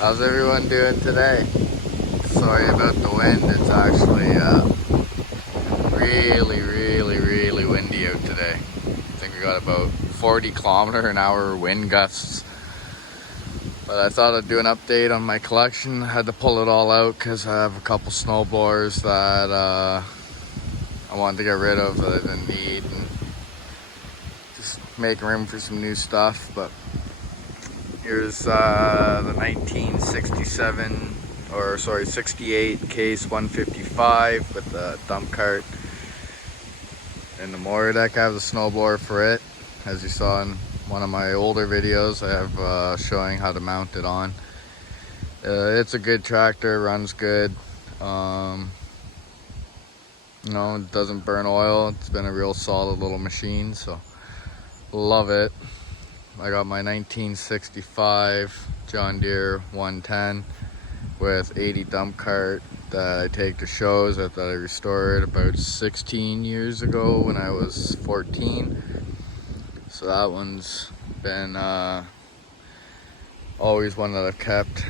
How's everyone doing today? Sorry about the wind. It's actually really windy out today. I think we got about 40 km/h wind gusts. But I thought I'd do an update on my collection. I had to pull it all out because I have a couple snowblowers that I wanted to get rid of that I didn't need, and just make room for some new stuff. But here's the 68 Case 155 with the dump cart and the mower deck. I have the snowblower for it. As you saw in one of my older videos, I have showing how to mount it on. It's a good tractor, runs good. You know, it doesn't burn oil. It's been a real solid little machine, so love it. I got my 1965 John Deere 110 with 80 dump cart that I take to shows that I restored about 16 years ago when I was 14. So that one's been always one that I've kept.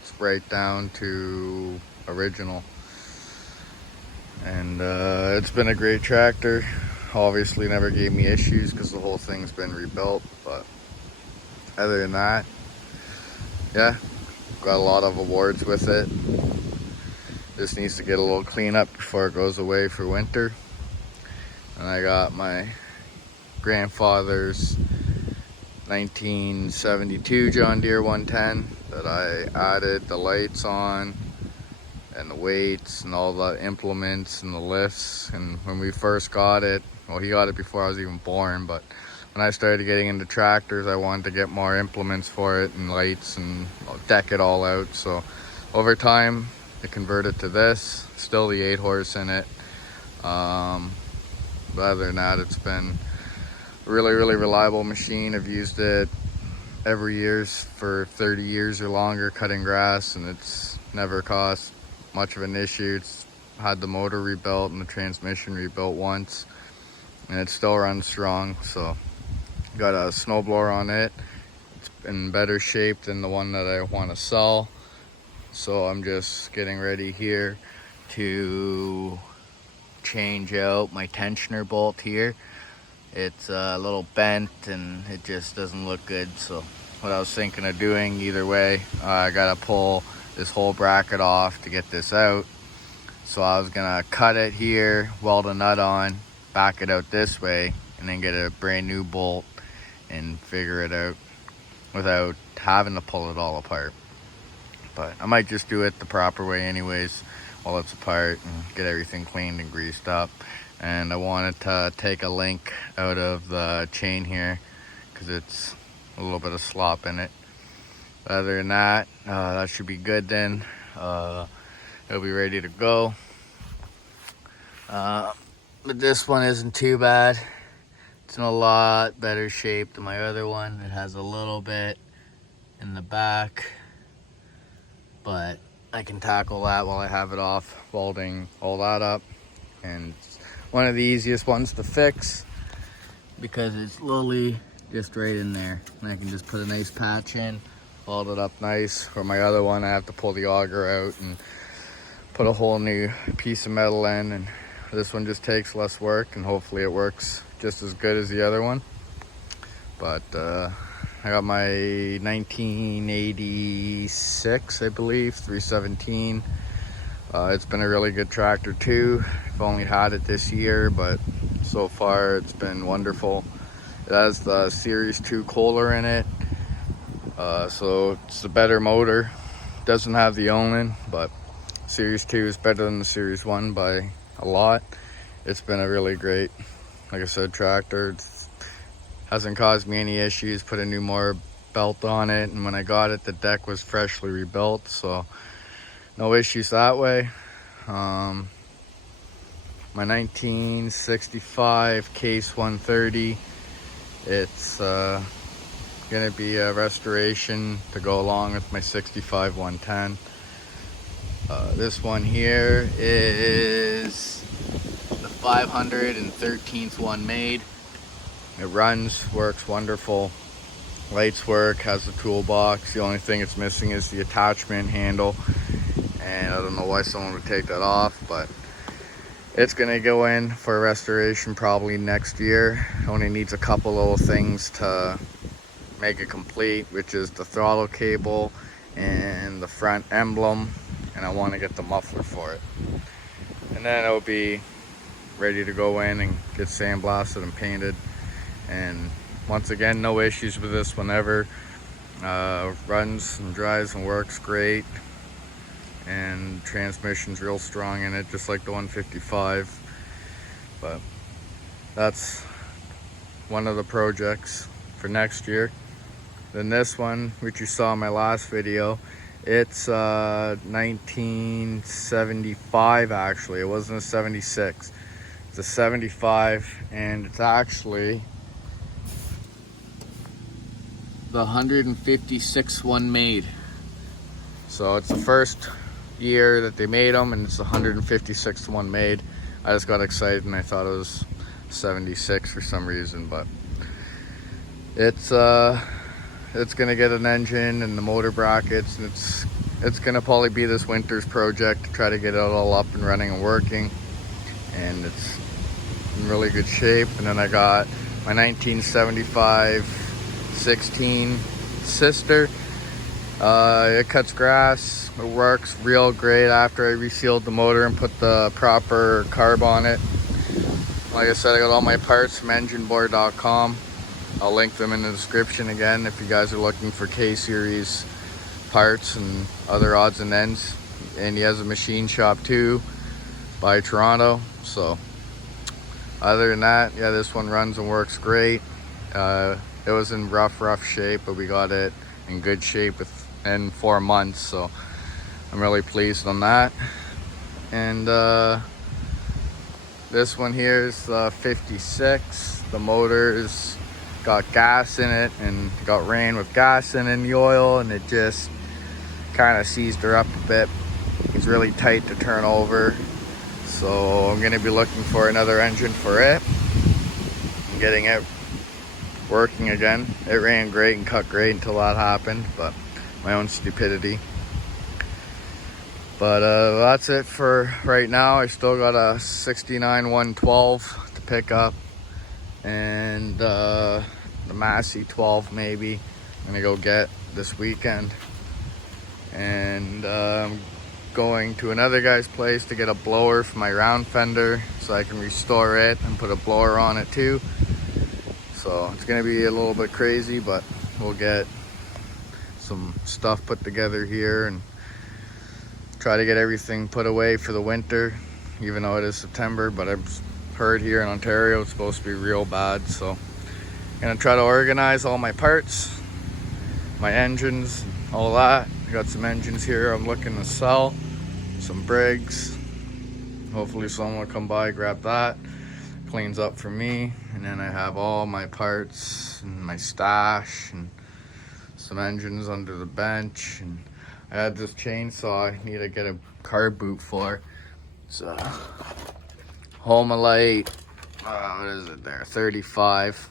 It's right down to original. And it's been a great tractor. Obviously never gave me issues because the whole thing's been rebuilt, but other than that, yeah, got a lot of awards with it. This needs to get a little cleanup before it goes away for winter. And I got my grandfather's 1972 John Deere 110 that I added the lights on and the weights and all the implements and the lifts. And when we first got it, well, he got it before I was even born, but when I started getting into tractors, I wanted to get more implements for it and lights and deck it all out. So over time, I converted to this. Still the 8-horse in it. But other than that, it's been a really reliable machine. I've used it every year for 30 years or longer cutting grass, and it's never cost much of an issue. It's had the motor rebuilt and the transmission rebuilt once, and it still runs strong. So got a snowblower on it. It's in better shape than the one that I want to sell. So I'm just getting ready here to change out my tensioner bolt here. It's a little bent and it just doesn't look good. So what I was thinking of doing either way, I gotta pull this whole bracket off to get this out. So I was gonna cut it here, weld a nut on, back it out this way, and then get a brand new bolt and figure it out without having to pull it all apart. But I might just do it the proper way anyways while it's apart and get everything cleaned and greased up. And I wanted to take a link out of the chain here because it's a little bit of slop in it. Other than that, that should be good then. It'll be ready to go. But this one isn't too bad. It's in a lot better shape than my other one. It has a little bit in the back, but I can tackle that while I have it off, welding all that up. And it's one of the easiest ones to fix because it's literally just right in there. And I can just put a nice patch in, weld it up nice. For my other one, I have to pull the auger out and put a whole new piece of metal in. And this one just takes less work, and hopefully it works just as good as the other one. But I got my 1986, I believe, 317. It's been a really good tractor too. I've only had it this year, but so far it's been wonderful. It has the Series 2 Kohler in it, so it's a better motor. Doesn't have the Onan, but Series 2 is better than the Series 1 by a lot. It's been a really great, like I said, tractor. It hasn't caused me any issues. Put a new motor belt on it, and when I got it, the deck was freshly rebuilt, so no issues that way. My 1965 Case 130, it's gonna be a restoration to go along with my 65 110. This one here is the 513th one made. It runs, works wonderful. Lights work, has the toolbox. The only thing it's missing is the attachment handle. And I don't know why someone would take that off, but it's gonna go in for restoration probably next year. Only needs a couple little things to make it complete, which is the throttle cable and the front emblem, and I want to get the muffler for it. And then it'll be ready to go in and get sandblasted and painted. And once again, no issues with this one ever. Runs and drives and works great, and transmission's real strong in it, just like the 155. But that's one of the projects for next year. Then this one, which you saw in my last video, it's 1975 actually. It wasn't a 76. It's a 75, and it's actually the 156th one made. So it's the first year that they made them, and it's the 156th one made. I just got excited and I thought it was 76 for some reason, but it's gonna get an engine and the motor brackets, and it's gonna probably be this winter's project to try to get it all up and running and working, and it's in really good shape. And then I got my 1975 16 sister. It cuts grass. It works real great after I resealed the motor and put the proper carb on it. Like I said, I got all my parts from engineboard.com. I'll link them in the description again if you guys are looking for K-Series parts and other odds and ends. And he has a machine shop too by Toronto. So other than that, yeah, this one runs and works great. It was in rough shape, but we got it in good shape in 4 months, so I'm really pleased on that. And this one here is the 56. The motor's got gas in it, and got ran with gas in the oil, and it just kind of seized her up a bit. It's really tight to turn over, so I'm going to be looking for another engine for it and getting it working again. It ran great and cut great until that happened, but my own stupidity. But that's it for right now. I still got a 69 112 to pick up, and the Massey 12 maybe I'm gonna go get this weekend. And I'm going to another guy's place to get a blower for my round fender so I can restore it and put a blower on it too. So it's gonna be a little bit crazy, but we'll get some stuff put together here and try to get everything put away for the winter, even though it is September. But I've heard here in Ontario it's supposed to be real bad, so I'm gonna try to organize all my parts, my engines, all that. I got some engines here I'm looking to sell, some Briggs. Hopefully someone will come by, grab that, cleans up for me. And then I have all my parts and my stash and some engines under the bench. And I had this chainsaw I need to get a car boot for. It's a Homelite, what is it there, 35.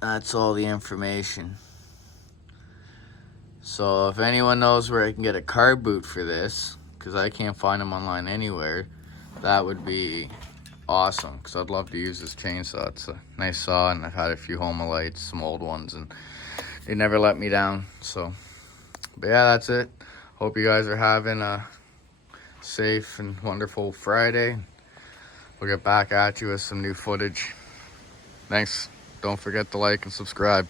That's all the information. So if anyone knows where I can get a car boot for this, because I can't find them online anywhere, that would be awesome, because I'd love to use this chainsaw. It's a nice saw, and I've had a few Homelites, some old ones, and they never let me down. So, but yeah, that's it. Hope you guys are having a safe and wonderful Friday. We'll get back at you with some new footage. Thanks. Don't forget to like and subscribe.